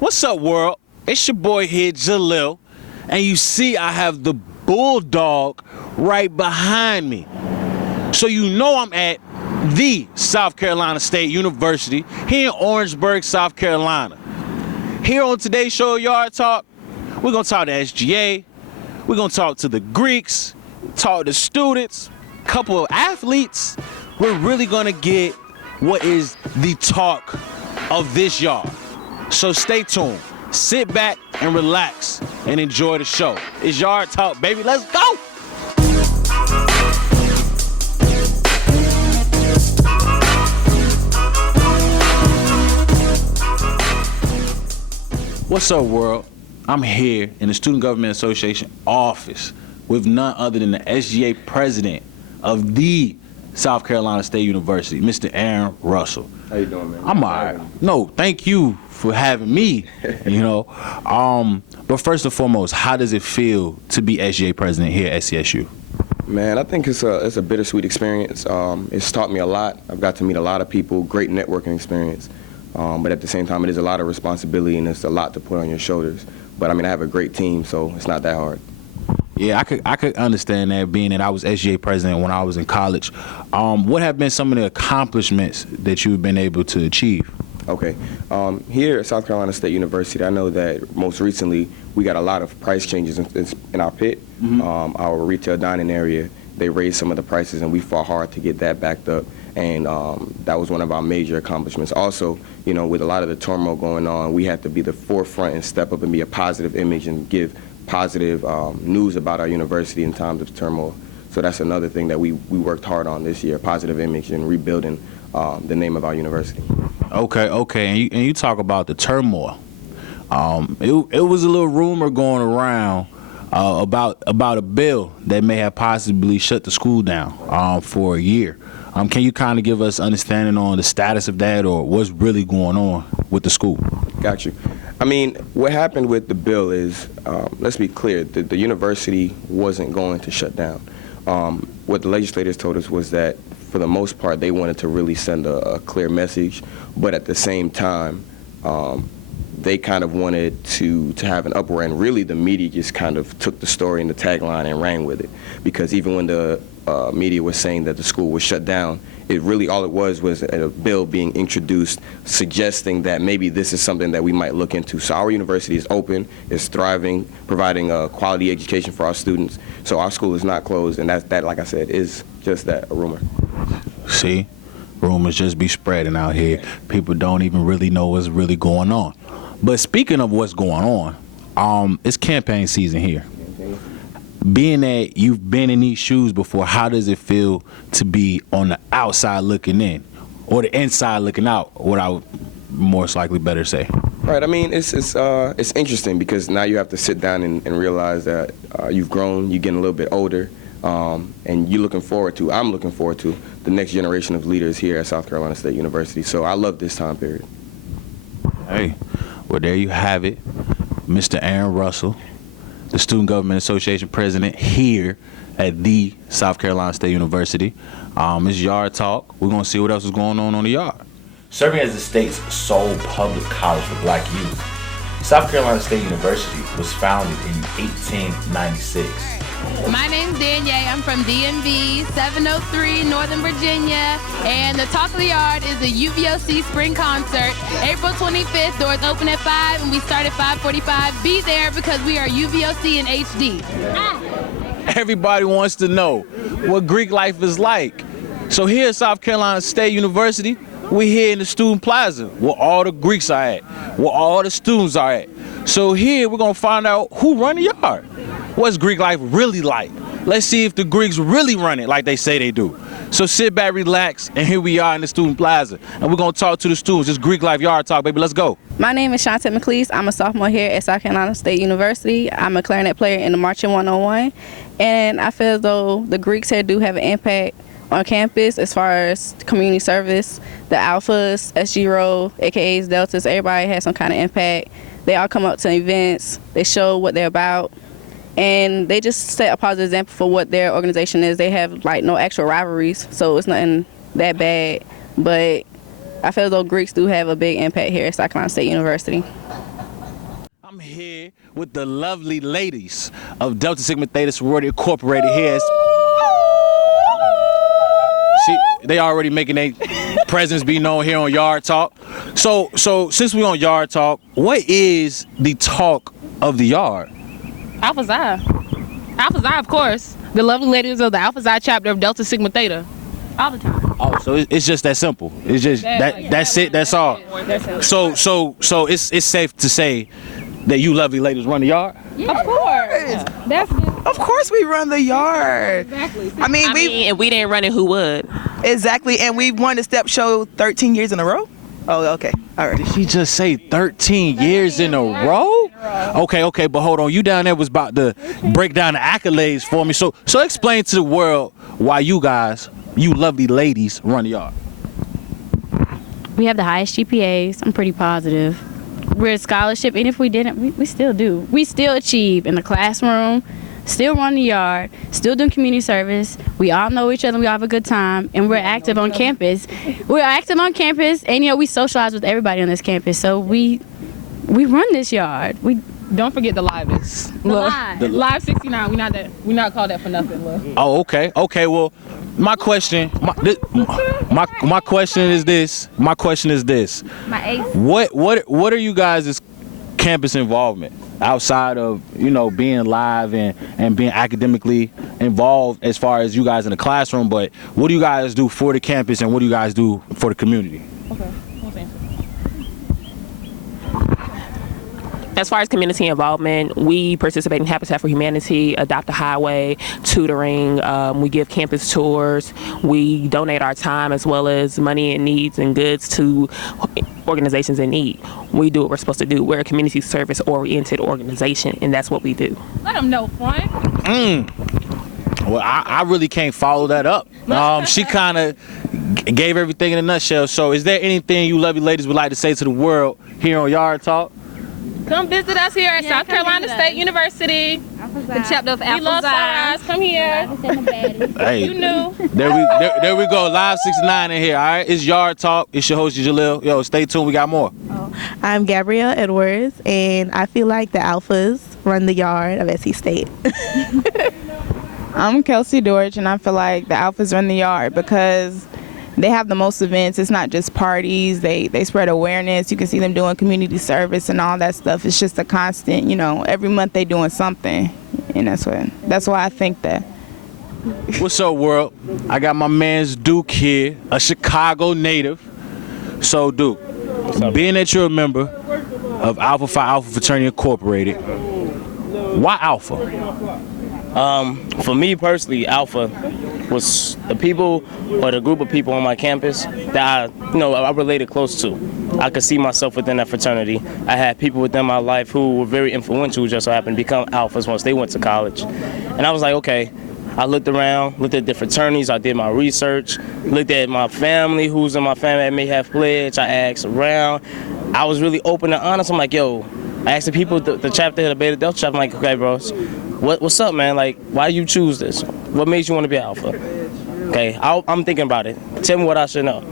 What's up, world? It's your boy here, Jahliel, and you see I have the Bulldog right behind me. So you know I'm at the South Carolina State University here in Orangeburg, South Carolina. Here on today's show, Yard Talk, we're gonna talk to SGA, we're gonna talk to the Greeks, talk to students, couple of athletes. We're really gonna get what is the talk of this yard. So stay tuned, sit back and relax and enjoy the show. It's Yard Talk, baby, let's go! What's up, world? I'm here in the Student Government Association office with none other than the SGA President of the South Carolina State University, Mr. Aaron Russell. How you doing, man? I'm all right. No, thank you for having me, you know. But first and foremost, how does it feel to be SGA President here at SCSU? Man, I think it's a bittersweet experience. It's taught me a lot. I've got to meet a lot of people, great networking experience. But at the same time, it is a lot of responsibility and it's a lot to put on your shoulders. But I mean, I have a great team, so it's not that hard. Yeah, I could understand that, being that I was SGA President when I was in college. What have been some of the accomplishments that you've been able to achieve? Okay. Here at South Carolina State University, I know that most recently we got a lot of price changes in our pit. Mm-hmm. Our retail dining area, they raised some of the prices, and we fought hard to get that backed up. And that was one of our major accomplishments. Also, you know, with a lot of the turmoil going on, we had to be the forefront and step up and be a positive image and give positive news about our university in times of turmoil. So that's another thing that we worked hard on this year, positive image and rebuilding the name of our university. Okay, and you talk about the turmoil. It was a little rumor going around about a bill that may have possibly shut the school down for a year. Can you kind of give us understanding on the status of that, or what's really going on with the school? Got you. I mean, what happened with the bill is, let's be clear, the university wasn't going to shut down. What the legislators told us was that, for the most part, they wanted to really send a clear message, but at the same time, they kind of wanted to have an uproar, and really the media just kind of took the story and the tagline and ran with it. Because even when the media was saying that the school was shut down, it really, all it was a bill being introduced suggesting that maybe this is something that we might look into. So our university is open, is thriving, providing a quality education for our students. So our school is not closed, and that, like I said, is just that, a rumor. See, rumors just be spreading out here. People don't even really know what's really going on. But speaking of what's going on, it's campaign season here. Being that you've been in these shoes before, how does it feel to be on the outside looking in, or the inside looking out, what I would most likely better say? Right. I mean, it's interesting because now you have to sit down and realize that you've grown, you're getting a little bit older, and I'm looking forward to the next generation of leaders here at South Carolina State University. So I love this time period. Hey, well, there you have it, Mr. Aaron Russell, the Student Government Association President here at the South Carolina State University. It's Yard Talk. We're going to see what else is going on the yard. Serving as the state's sole public college for black youth, South Carolina State University was founded in 1896. My name's Danielle. I'm from DMV, 703 Northern Virginia, and the talk of the yard is the UVOC Spring Concert. April 25th, doors open at 5, and we start at 5:45. Be there because we are UVOC in HD. Everybody wants to know what Greek life is like. So here at South Carolina State University, we're here in the Student Plaza, where all the Greeks are at, where all the students are at. So here we're going to find out who run the yard. What's Greek life really like? Let's see if the Greeks really run it like they say they do. So sit back, relax, and here we are in the Student Plaza. And we're going to talk to the students. It's Greek Life Yard Talk, baby. Let's go. My name is Shantae McLeese. I'm a sophomore here at South Carolina State University. I'm a clarinet player in the Marching 101. And I feel as though the Greeks here do have an impact on campus as far as community service. The Alphas, SG Row, AKAs, Deltas, everybody has some kind of impact. They all come up to events. They show what they're about. And they just set a positive example for what their organization is. They have like no actual rivalries, so it's nothing that bad. But I feel as though Greeks do have a big impact here at South Carolina State University. I'm here with the lovely ladies of Delta Sigma Theta Sorority Incorporated here. See, they already making their presence be known here on Yard Talk. So since we on Yard Talk, what is the talk of the yard? Alpha Xi. Alpha Xi, of course. The lovely ladies of the Alpha Xi chapter of Delta Sigma Theta. All the time. Oh, so it's just that simple. It's just that's it. That's all. So it's safe to say that you lovely ladies run the yard. Yeah, of course. That's Of course we run the yard. exactly. I mean, if we didn't run it, who would? exactly, and we've won the step show 13 years in a row. Oh, okay. All right. Did she just say 13 years in a row? Okay, but hold on. You down there was about to break down the accolades for me. So explain to the world why you guys, you lovely ladies, run the yard. We have the highest GPAs. I'm pretty positive. We're a scholarship, and if we didn't, we still do. We still achieve in the classroom, still run the yard, still doing community service. We all know each other, and we all have a good time, and we're active on campus. We're active on campus, and we socialize with everybody on this campus. So we run this yard. Don't forget the liveness. The Live 69. We not called that for nothing, look. Oh, okay. Well, my question is this. My ace. What are you guys' campus involvement outside of being live and being academically involved as far as you guys in the classroom? But what do you guys do for the campus, and what do you guys do for the community? Okay. As far as community involvement, we participate in Habitat for Humanity, Adopt a Highway, tutoring. We give campus tours. We donate our time as well as money and needs and goods to organizations in need. We do what we're supposed to do. We're a community service-oriented organization, and that's what we do. Let them know, Juan. Well, I really can't follow that up. She kind of gave everything in a nutshell. So is there anything you lovely ladies would like to say to the world here on Yard Talk? Come visit us here at South Carolina State University. The chapter of We love sunrise. Come here. Hey, You knew. there we go. Live 69 in here. All right, it's Yard Talk. It's your host Jahliel. Yo, stay tuned. We got more. I'm Gabrielle Edwards, and I feel like the Alphas run the yard of SC State. I'm Kelsey Dorch, and I feel like the Alphas run the yard because they have the most events. It's not just parties. They spread awareness. You can see them doing community service and all that stuff. It's just a constant, every month they doing something. And that's why I think that. What's up, world? I got my man's Duke here, a Chicago native. So, Duke, being that you're a member of Alpha Phi Alpha Fraternity Incorporated, why Alpha? For me personally, Alpha was the people or the group of people on my campus that I related close to. I could see myself within that fraternity. I had people within my life who were very influential, who just so happened to become Alphas once they went to college. And I was like, okay, I looked around, looked at different fraternities, I did my research, looked at my family, who's in my family that may have pledged, I asked around. I was really open and honest. I'm like, yo, I asked the people, the chapter, the Beta Delta chapter, I'm like, okay, bros, what's up, man? Like, why do you choose this? What made you want to be Alpha? Okay, I'm thinking about it. Tell me what I should know.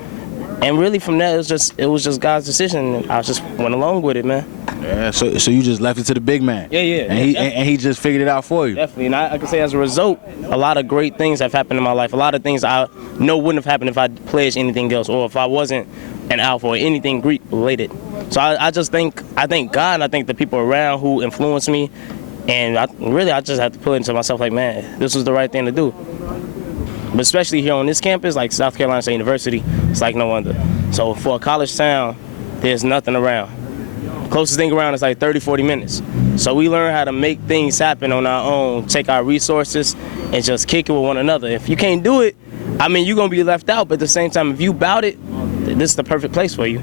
And really from there, it was just God's decision. I just went along with it, man. Yeah, so you just left it to the big man. Yeah. And he just figured it out for you. Definitely, and I can say as a result, a lot of great things have happened in my life. A lot of things I know wouldn't have happened if I pledged anything else, or if I wasn't an Alpha or anything Greek related. So I thank God, and I thank the people around who influenced me. And I just had to put into myself like, man, this was the right thing to do. But especially here on this campus, like South Carolina State University, it's like no wonder. So for a college town, there's nothing around. Closest thing around is like 30, 40 minutes. So we learn how to make things happen on our own, take our resources, and just kick it with one another. If you can't do it, I mean, you're going to be left out. But at the same time, if you bout it, this is the perfect place for you.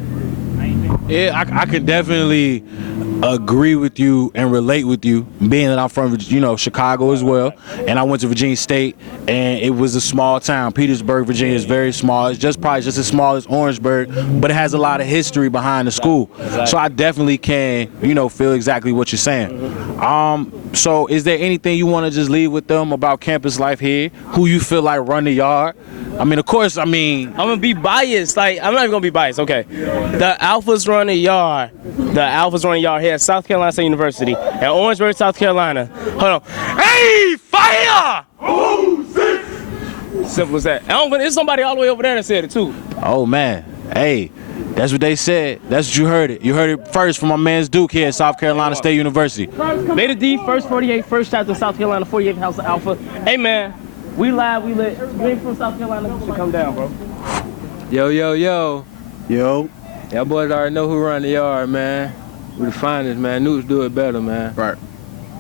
Yeah, I can definitely agree with you and relate with you, being that I'm from Chicago as well, and I went to Virginia State, and it was a small town. Petersburg, Virginia is very small. It's probably just as small as Orangeburg, but it has a lot of history behind the school. So I definitely can feel exactly what you're saying. So is there anything you want to just leave with them about campus life here? Who you feel like run the yard? I mean, of course, I'm gonna be biased. Like, I'm not even gonna be biased. Okay, the Alphas run the yard. The Alphas run the yard here here at South Carolina State University at Orangeburg, South Carolina. Hold on. Hey, fire! Simple as that. There's somebody all the way over there that said it too. Oh man, hey, that's what they said. That's what you heard it. You heard it first from my man's Duke here at South Carolina State University. Beta D, first 48, first chapter, South Carolina, 48th House of Alpha. Hey man, we live, we lit. You ain't from South Carolina, you should come down, bro. Yo, yo, yo. Yo. Y'all boys already know who run the yard, man. We the finest, man. News do it better, man. Right.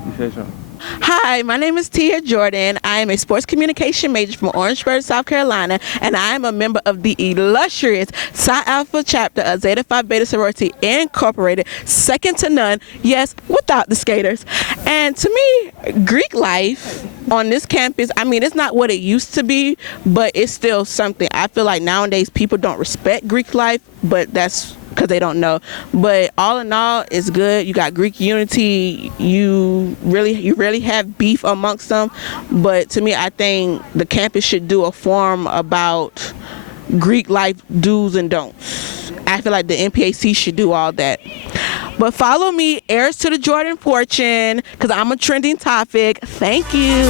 You say something. Hi, my name is Tia Jordan. I am a sports communication major from Orangeburg, South Carolina, and I am a member of the illustrious Psi Alpha chapter of Zeta Phi Beta Sorority Incorporated, second to none, yes, without the skaters. And to me, Greek life on this campus, I mean, it's not what it used to be, but it's still something. I feel like nowadays people don't respect Greek life, but that's because they don't know. But all in all, it's good. You got Greek unity. You really have beef amongst them. But to me, I think the campus should do a forum about Greek life do's and don'ts. I feel like the NPHC should do all that. But follow me, heirs to the Jordan fortune, because I'm a trending topic. Thank you.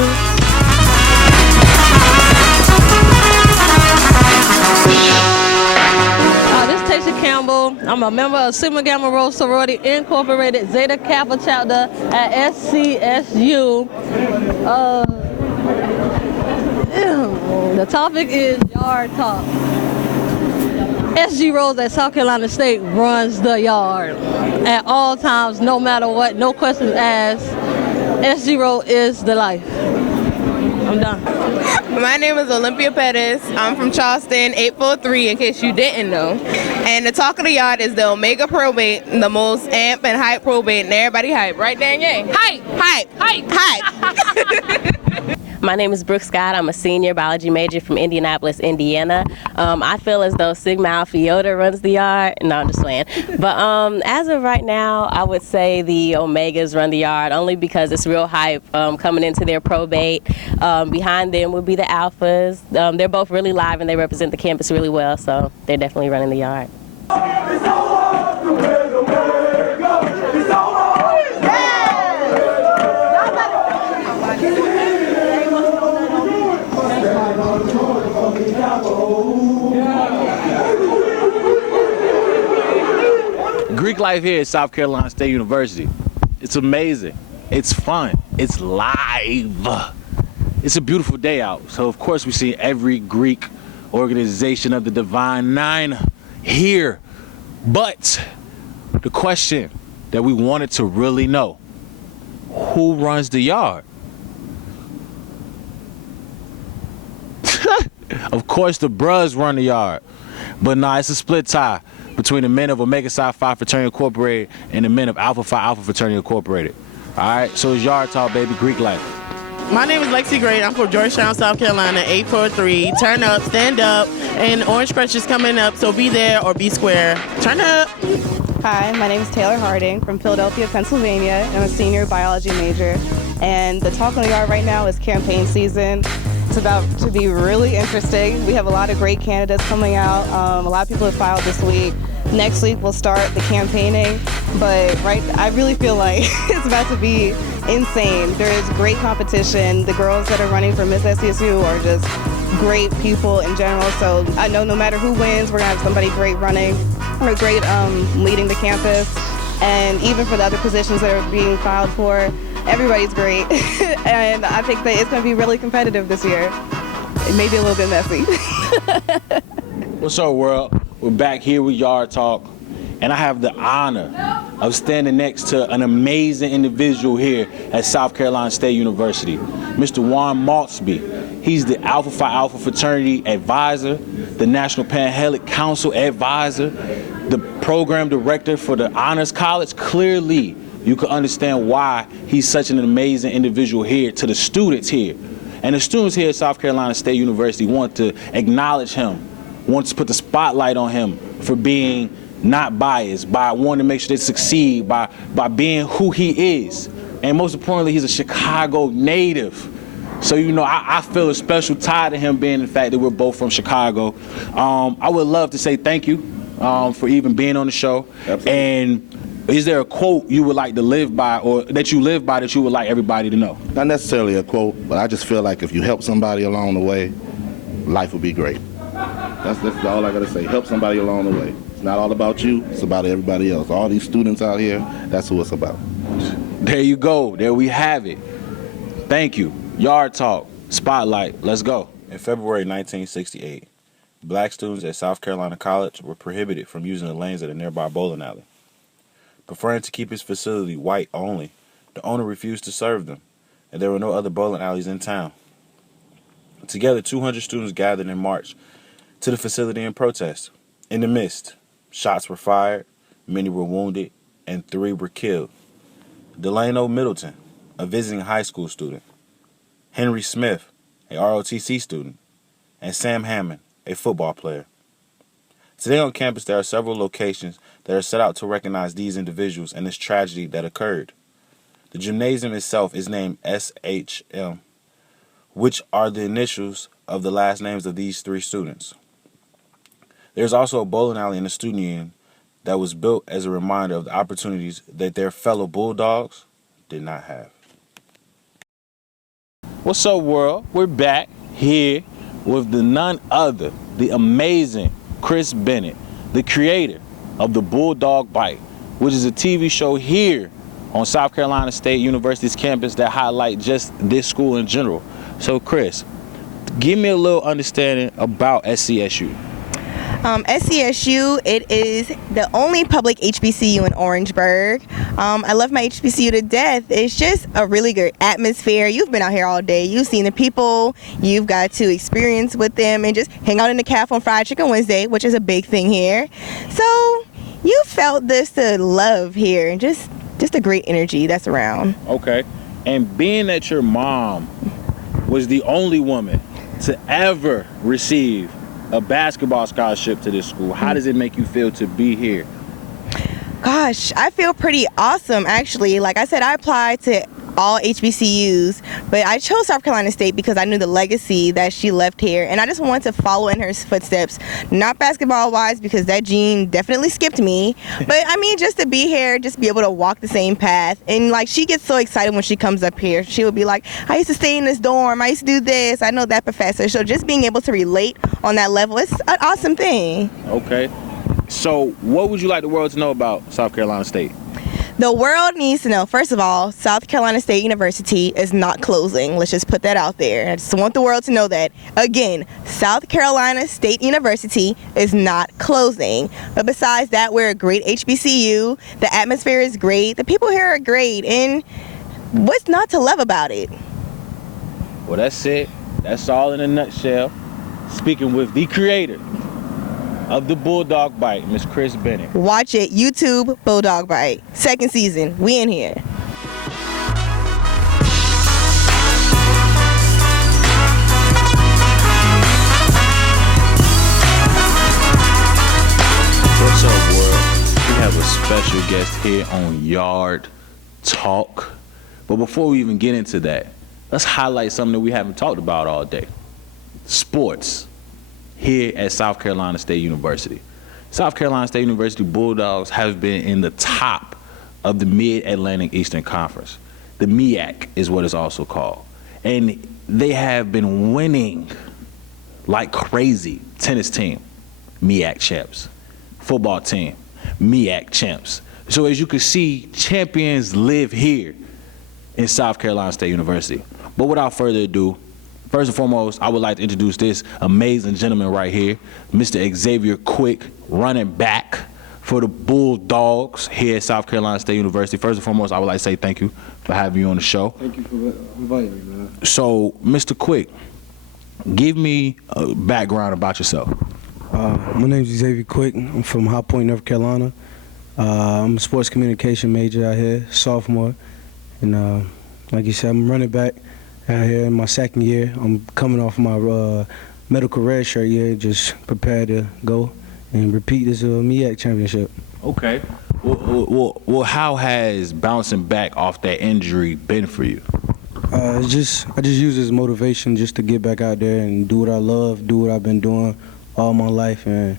This is Tasha Campbell. I'm a member of Sigma Gamma Rho Sorority Incorporated Zeta Kappa chapter at SCSU. The topic is yard talk. SG Rose at South Carolina State runs the yard at all times, no matter what, no questions asked. SG Rose is the life. I'm done. My name is Olympia Pettis. I'm from Charleston, 843, in case you didn't know. And the talk of the yard is the Omega probate, the most amp and hype probate, and everybody hype. Right, Danielle? Hype! Hype! Hype! Hype! My name is Brooke Scott. I'm a senior biology major from Indianapolis, Indiana. I feel as though Sigma Alpha Iota runs the yard. No, I'm just playing. But as of right now, I would say the Omegas run the yard, only because it's real hype coming into their probate. Behind them would be the Alphas. They're both really live and they represent the campus really well, so they're definitely running the yard. Greek life here at South Carolina State University. It's amazing. It's fun. It's live. It's a beautiful day out. So of course we see every Greek organization of the Divine Nine here. But the question that we wanted to really know, who runs the yard? Of course the bros run the yard. But nah, it's a split tie between the men of Omega Psi Phi Fraternity Incorporated and the men of Alpha Phi Alpha Fraternity Incorporated. All right, so it's yard talk, baby, Greek life. My name is Lexi Gray. I'm from Georgetown, South Carolina, 843. Turn up, stand up, and Orange Crush is coming up, so be there or be square. Turn up. Hi, my name is Taylor Harding from Philadelphia, Pennsylvania. I'm a senior biology major, and the talk on the yard right now is campaign season. It's about to be really interesting. We have a lot of great candidates coming out. A lot of people have filed this week. Next week we'll start the campaigning, but I really feel like it's about to be insane. There is great competition. The girls that are running for Miss SCSU are just great people in general, so I know no matter who wins, we're gonna have somebody great running, or great leading the campus, and even for the other positions that are being filed for, everybody's great, and I think that it's going to be really competitive this year. It may be a little bit messy. What's up, world? We're back here with Yard Talk, and I have the honor of standing next to an amazing individual here at South Carolina State University, Mr. Juan Maltsby. He's the Alpha Phi Alpha Fraternity Advisor, the National Panhellenic Council Advisor, the Program Director for the Honors College. Clearly, you can understand why he's such an amazing individual here to the students here. And the students here at South Carolina State University want to acknowledge him, want to put the spotlight on him for being not biased, by wanting to make sure they succeed, by being who he is. And most importantly, he's a Chicago native. So, you know, I feel a special tie to him being the fact that we're both from Chicago. I would love to say thank you for even being on the show. Absolutely. And Is there a quote you would like to live by, or that you live by, that you would like everybody to know? Not necessarily a quote, but I just feel like if you help somebody along the way, life will be great. That's all I gotta say. Help somebody along the way. It's not all about you, it's about everybody else. All these students out here, that's who it's about. There you go. There we have it. Thank you. Yard Talk. Spotlight. Let's go. In February 1968, black students at South Carolina College were prohibited from using the lanes at a nearby bowling alley. Preferring to keep his facility white only, the owner refused to serve them, and there were no other bowling alleys in town. Together, 200 students gathered in March to the facility in protest. In the midst, shots were fired, many were wounded, and 3 were killed. Delano Middleton, a visiting high school student, Henry Smith, a ROTC student, and Sam Hammond, a football player. Today on campus, there are several locations that are set out to recognize these individuals and this tragedy that occurred. The gymnasium itself is named SHM, which are the initials of the last names of these 3 students. There's also a bowling alley in the student union that was built as a reminder of the opportunities that their fellow Bulldogs did not have. What's up, world? We're back here with the none other, the amazing Kris Bennett, the creator of the Bulldog Bite, which is a TV show here on South Carolina State University's campus that highlight just this school in general. So, Kris, give me a little understanding about SCSU. SCSU, it is the only public HBCU in Orangeburg. I love my HBCU to death. It's just a really good atmosphere. You've been out here all day. You've seen the people. You've got to experience with them and just hang out in the cafe on Fried Chicken Wednesday, which is a big thing here. So you felt this to love here and just a great energy that's around. Okay. And being that your mom was the only woman to ever receive a basketball scholarship to this school, how does it make you feel to be here? Gosh, I feel pretty awesome, actually. Like I said, I applied to all HBCUs, but I chose South Carolina State because I knew the legacy that she left here, and I just wanted to follow in her footsteps, not basketball-wise because that gene definitely skipped me, but I mean just to be here, just be able to walk the same path. And like, she gets so excited when she comes up here. She would be like, I used to stay in this dorm, I used to do this, I know that professor. So just being able to relate on that level, it's an awesome thing. Okay. So what would you like the world to know about South Carolina State? The world needs to know, first of all, South Carolina State University is not closing. Let's just put that out there. I just want the world to know that. Again, South Carolina State University is not closing. But besides that, we're a great HBCU. The atmosphere is great. The people here are great. And what's not to love about it? Well, that's it. That's all in a nutshell. Speaking with the creator of the Bulldog Bite, Miss Kris Bennett. Watch it, YouTube, Bulldog Bite. 2nd season, we in here. What's up, world? We have a special guest here on Yard Talk. But before we even get into that, let's highlight something that we haven't talked about all day. Sports. Here at South Carolina State University. South Carolina State University Bulldogs have been in the top of the Mid-Atlantic Eastern Conference. The MEAC is what it's also called. And they have been winning like crazy. Tennis team, MEAC champs. Football team, MEAC champs. So as you can see, champions live here in South Carolina State University. But without further ado, first and foremost, I would like to introduce this amazing gentleman right here, Mr. Xavier Quick, running back for the Bulldogs here at South Carolina State University. First and foremost, I would like to say thank you for having you on the show. Thank you for inviting me, man. So, Mr. Quick, give me a background about yourself. My name is Xavier Quick. I'm from High Point, North Carolina. I'm a sports communication major out here, sophomore. And like you said, I'm running back out here in my 2nd year. I'm coming off my medical red shirt year, just prepared to go and repeat this MEAC championship. Okay. Well, how has bouncing back off that injury been for you? I just use it as motivation just to get back out there and do what I love, do what I've been doing all my life. And,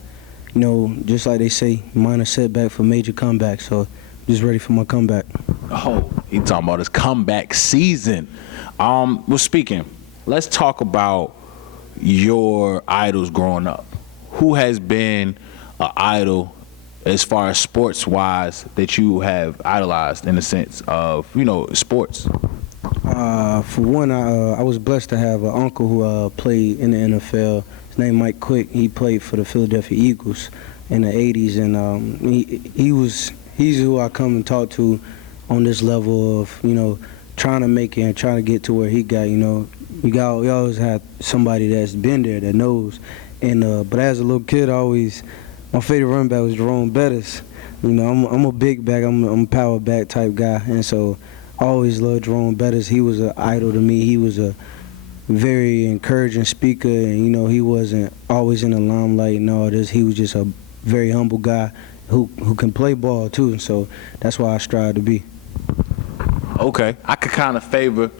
you know, just like they say, minor setback for major comeback. So just ready for my comeback. Oh, he talking about his comeback season. Well, speaking, let's talk about your idols growing up. Who has been an idol as far as sports-wise that you have idolized in the sense of, sports? For one, I was blessed to have an uncle who played in the NFL. His name Mike Quick. He played for the Philadelphia Eagles in the 80s, and he's who I come and talk to on this level of, trying to make it and trying to get to where he got. You always have somebody that's been there that knows. And but as a little kid, my favorite running back was Jerome Bettis. I'm a big back, I'm a power back type guy, and so I always loved Jerome Bettis. He was an idol to me. He was a very encouraging speaker, and he wasn't always in the limelight and all this. He was just a very humble guy who can play ball too, and so that's why I strive to be. Okay, I could kind of favor,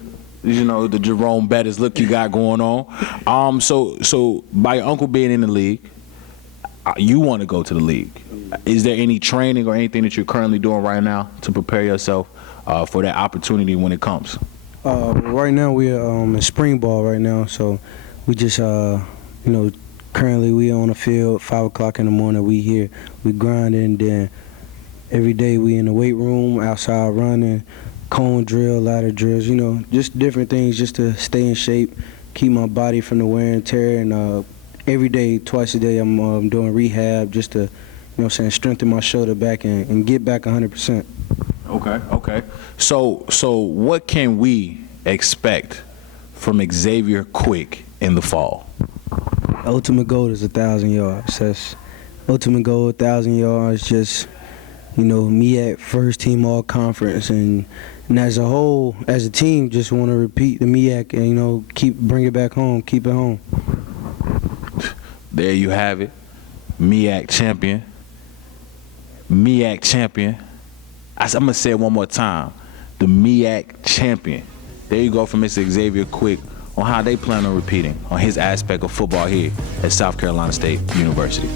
the Jerome Bettis look you got going on. So by your uncle being in the league, you want to go to the league. Is there any training or anything that you're currently doing right now to prepare yourself for that opportunity when it comes? Right now we're in spring ball right now, so we just currently we on the field 5 o'clock in the morning. We here, we grinding. Then every day we in the weight room, outside running, cone drill, ladder drills. Just different things just to stay in shape, keep my body from the wear and tear. And every day, twice a day, I'm doing rehab just to, strengthen my shoulder back and get back 100%. Okay. So what can we expect from Xavier Quick in the fall? Ultimate goal is 1,000 yards. That's ultimate goal, 1,000 yards. Just MEAC first team all conference, and as a whole, as a team, just want to repeat the MEAC and bring it back home, keep it home. There you have it, MEAC Champion. MEAC Champion. I'm gonna say it one more time, the MEAC Champion. There you go from Mr. Xavier Quick on how they plan on repeating on his aspect of football here at South Carolina State University.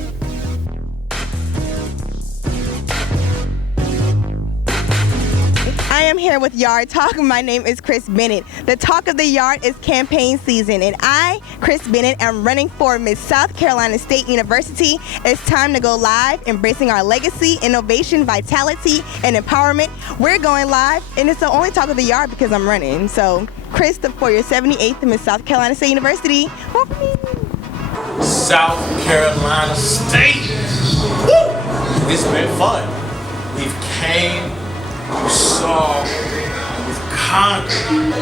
I am here with Yard Talk. My name is Kris Bennett. The talk of the yard is campaign season, and I, Kris Bennett, am running for Miss South Carolina State University. It's time to go live, embracing our legacy, innovation, vitality, and empowerment. We're going live, and it's the only talk of the yard because I'm running. So, Kris, for your 78th Miss South Carolina State University, welcome me. South Carolina State. Woo! It's been fun. We've came, we saw, we've conquered.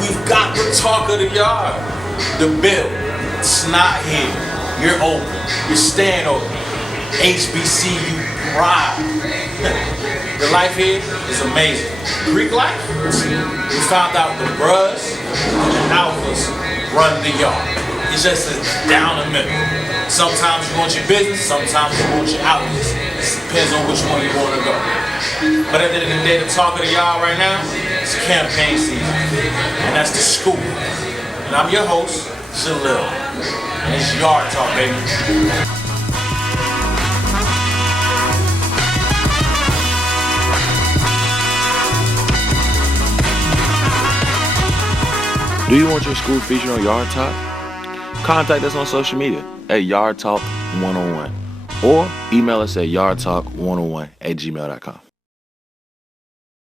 We've got the talk of the yard. The bill, it's not here. You're open. You're staying open. HBCU pride. The life here is amazing. Greek life, we found out the bros and the alphas run the yard. It's just down the middle. Sometimes you want your business, sometimes you want your outlets. It depends on which one you want to go. But at the end of the day, the talk of the yard right now is campaign season. And that's the school. And I'm your host, Jahliel. And it's Yard Talk, baby. Do you want your school featured on Yard Talk? Contact us on social media at Yard Talk 101 or email us at yardtalk101@gmail.com.